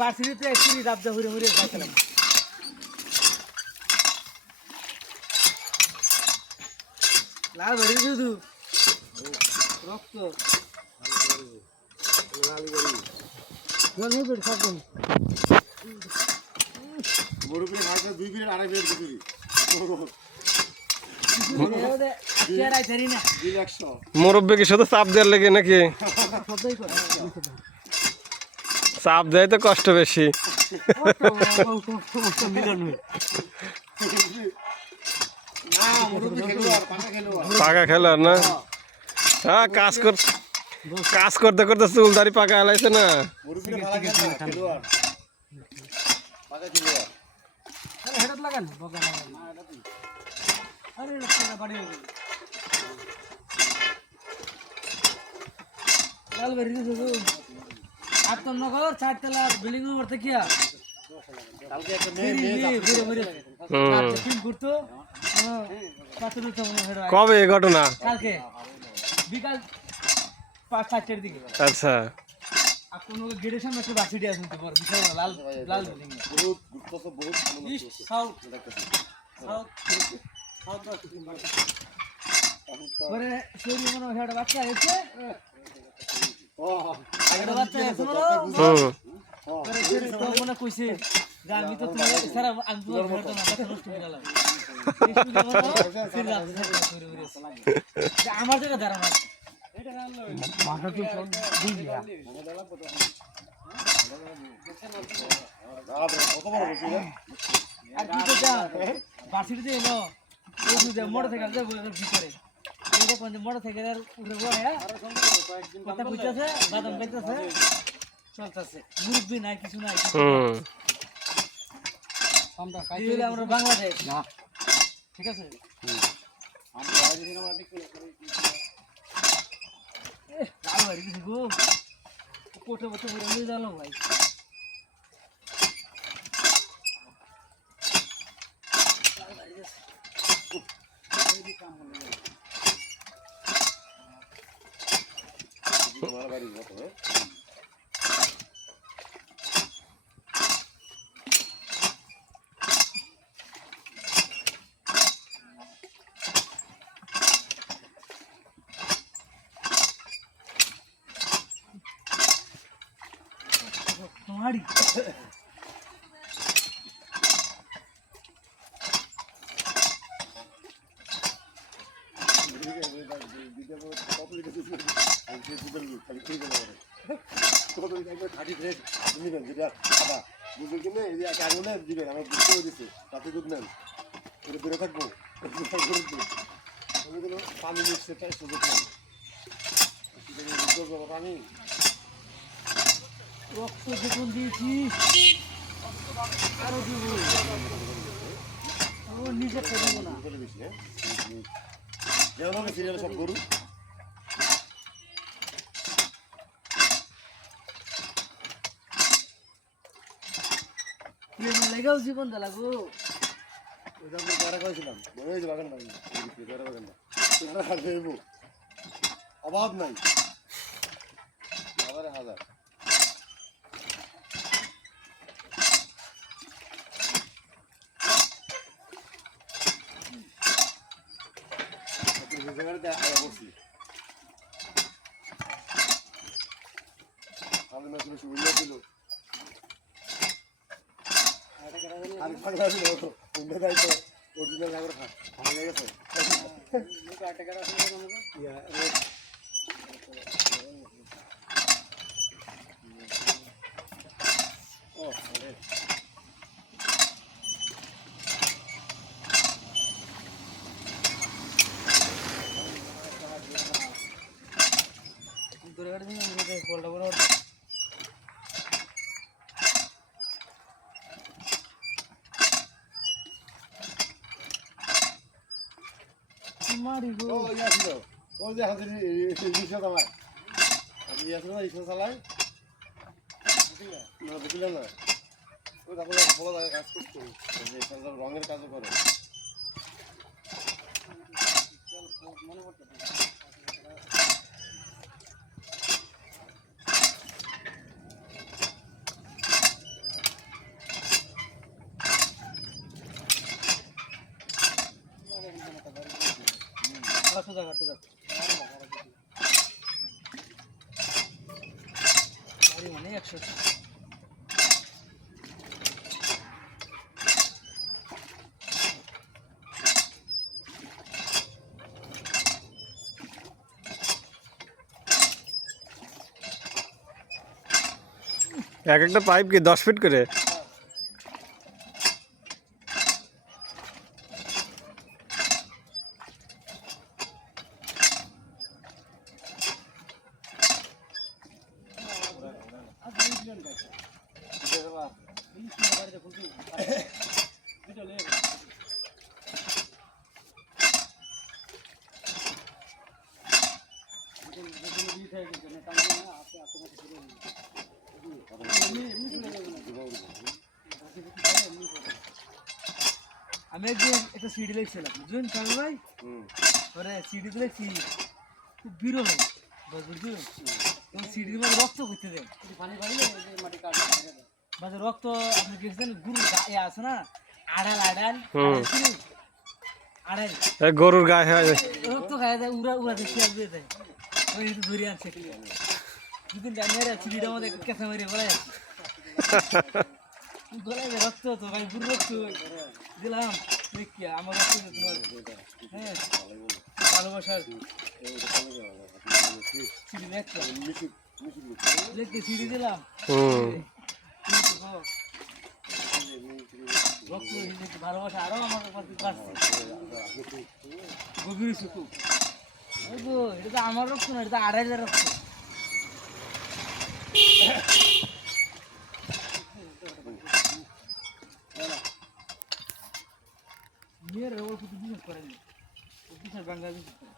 বাসিতে একটু রাবদা ঘুরে ঘুরে যাচ্ছিলাম লাল ভরি শুধু রক্ত মুরব্বী কি শুধু চাপ দেওয়ার লেগে নাকি? চাপ দেয় তো কষ্ট বেশি। পাকা খেলোয়াড় না? হ্যাঁ, কাজ করতে করতে চুল দাড়ি পাকা হেলাইছে না। আত্মনগর 4 তলা বিল্ডিং উপর থেকে কবে এই ঘটনা? কালকে বিকাল 5-4টার দিকে। আচ্ছা, আপনার গেটের সামনে একটা বাসিটি আছে তো বড় বিশাল লাল লাল বিল্ডিং ইস্ট সাউথ পরে শরীর মনে হয় একটা বাচ্চা এসে একটা বাচ্চা এসে পরে শরীর তো মনে কইছে যে আমি তো তোমার সারা আমি তোমার ঘরটা না কথা নষ্ট করে গেলাম আমার জায়গা দাঁড়ানো মাথা তো বুঝিয়া আর কি করতে বাসিতে এলো মোটরসাইকেল যাবো ভিতরে মোটরসাইকেলের উঠে বয়ে কথা বুঝতেছে বাদাম খাইতেছে চলতেছে মুরব্বি নাই কিছু নাই আমরা বাংলাদেশ না ঠিক আছে কোটে বসে নিয়ে গেল ভাই তোমারই পানি মিশছে তাই সুযোগ পানি রক্ত যখন দিয়েছি আরো দিব নিজে দেবো না যেমন সিরিয়াল সব গরু লেগেও জীবন দা লাগবো অভাব নাই হাজার বসি সুবিধা ছিল রঙের কাজও করে হাঁটু যাক বাড়ি মানে 100 এক একটা পাইপ কি 10 ফিট করে? আমি একদিন একটা সিডি লিখছিলাম বুঝলেন কাজল ভাই ওরে সিডিতে লিখছি খুব বিরল বুঝলেন এবং সিডির মধ্যে রক্ত করতে দেন পানি পাইলে মাটি কাটে মাঝে রক্ত আপনি দেখছেন গুরু গায়ে আছে না আড়াল আড়াল আড়াল গরুর গায়ে হয় রক্ত খায় দেয় উড়া উড়া দেখতে আসবে দেয় ওই একটু ধরে আনছে দুদিন জানিয়ে সিডিটার মধ্যে কেঁচা মেরে বলে গলায় রক্ত তো ভাই গুরু রক্ত দিলাম দেখি আমার রক্ত তোমার হ্যাঁ ভালোবাসার সিডি দেখলাম দেখতে সিডি দিলাম রক্ত ভালোবাসা আরো আমার গভীর সুখ এটা তো আমার রক্ত না এটা 2,500 রক্ত মেয়ের ওর কিছু বিশেষ করেনি বিশেষ বাংলা বিশেষ করে